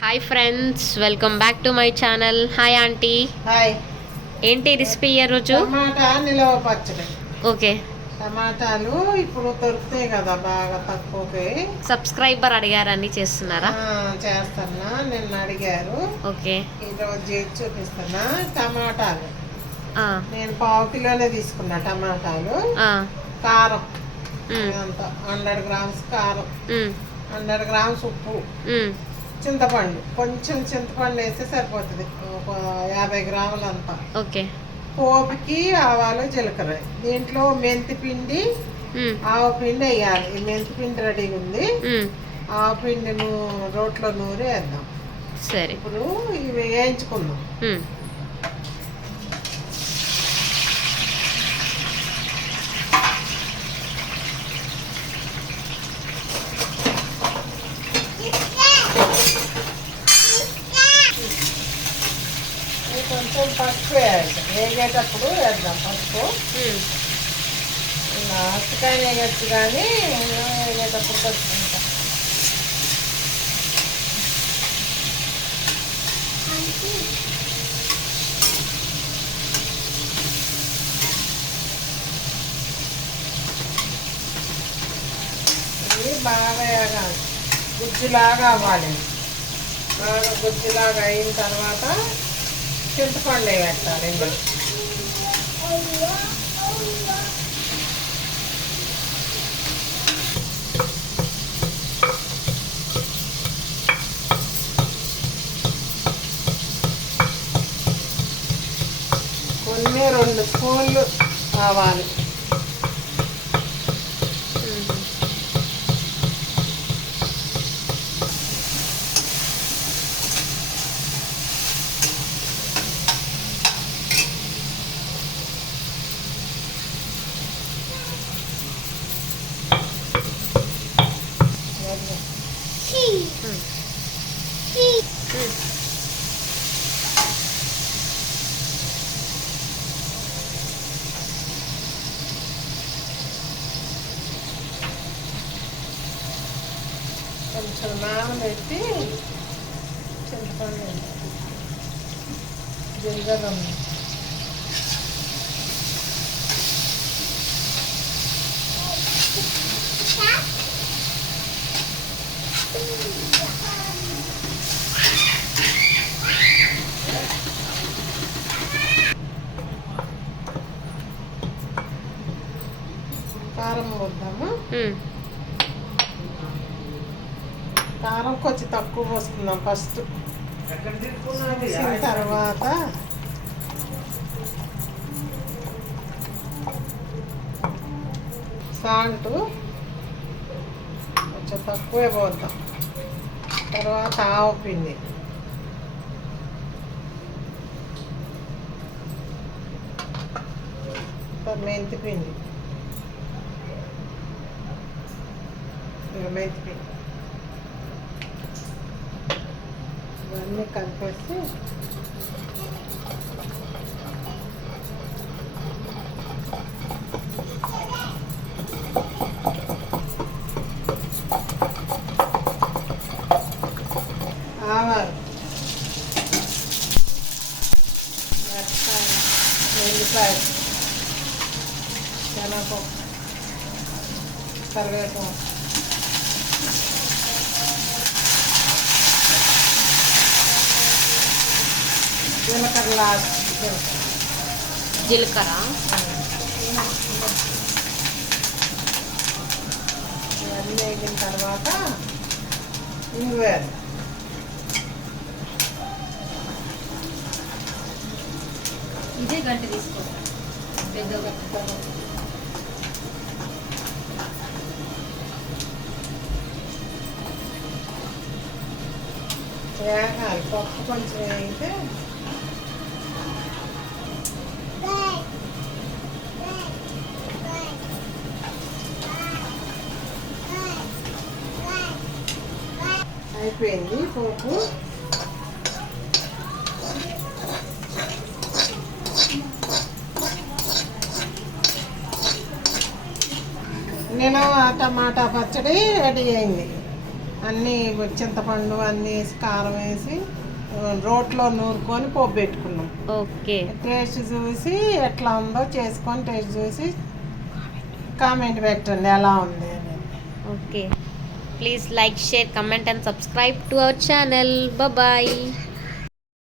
Hi friends, welcome back to my channel. Hi aunty. Hi. ఏంటి recipe ఈరోజు? టమాటా నిలవ పచ్చడి. ఓకే. టమాటాలు ఇప్పుడు దొరుకుతాయి కదా బాగా తక్కువకి. సబ్స్క్రైబర్ అడిగారని చేస్తున్నారా? చేస్తున్నా, నిన్న అడిగారు. ఓకే. ఈరోజు చేసి చూపిస్తున్నా. టమాటాలు నేను 1/2 కిలోనే తీసుకున్నా. టమాటాలు, కారం అంత 100 గ్రామ్స్ కారం, 100 గ్రామ్స్ ఉప్పు, చింతపండు, కొంచెం చింతపండు వేస్తే సరిపోతుంది, ఒక 50 గ్రాములు అంతా. ఓకే. పోపుకి ఆవాలు, జీలకర్ర. దీంట్లో మెంతి పిండి, ఆవు పిండి వేయాలి. ఈ మెంతి పిండి రెడీగా ఉంది. ఆవు పిండి రోట్లో నూరి వేద్దాం. సరే, ఇప్పుడు ఇవి వేయించుకుందాం. కొంచెం పసుపు వేయాలి. వేగేటప్పుడు వేద్దాం పసుపు. లాస్ట్కాయ వేయచ్చు, కానీ వేగేటప్పుడు పసుపు. ఇది బాగా వేగాలి, గుజ్జులాగా అవ్వాలి. బాగా గుజ్జులాగా అయిన తర్వాత చింతపండు వేయాలి ఇందులో. కొన్ని 2 స్పూన్లు కావాలి. కొంచెం నానబెట్టి చింతపండు, జీలకర్ర, కారం వద్దాము. కారం కొంచెం తక్కువ పోసుకుందాం ఫస్ట్. తర్వాత సాల్ట్ కొంచెం తక్కువే పోద్దాం. తర్వాత ఆవు పిండి, మెంతి పిండి, మెంతి పిండి ఇవన్నీ కలిపేసి ఆవాలు, ఎల్లిపాయలు, శనగపప్పు, కరివేపాకు, జీలకర్ర, జీలకర్ర ఇవన్నీ వేగిన తర్వాత ఇంగు వేయాలి. ఇదే గంట తీసుకో, పెద్ద వేగాలి. పప్పు కొంచెం వేగితే అయిపోయింది పోపు. నేను టమాటా పచ్చడి రెడీ అయింది. అన్నీ చింతపండు అన్నీ వేసి కారం వేసి రోట్లో నూరుకొని పోపు పెట్టుకున్నాం. ఓకే. టేస్ట్ చూసి ఎట్లా ఉందో చేసుకొని టేస్ట్ చూసి కామెంట్ పెట్టండి ఎలా ఉంది అని. Okay. Please like, share, comment and subscribe to our channel. Bye.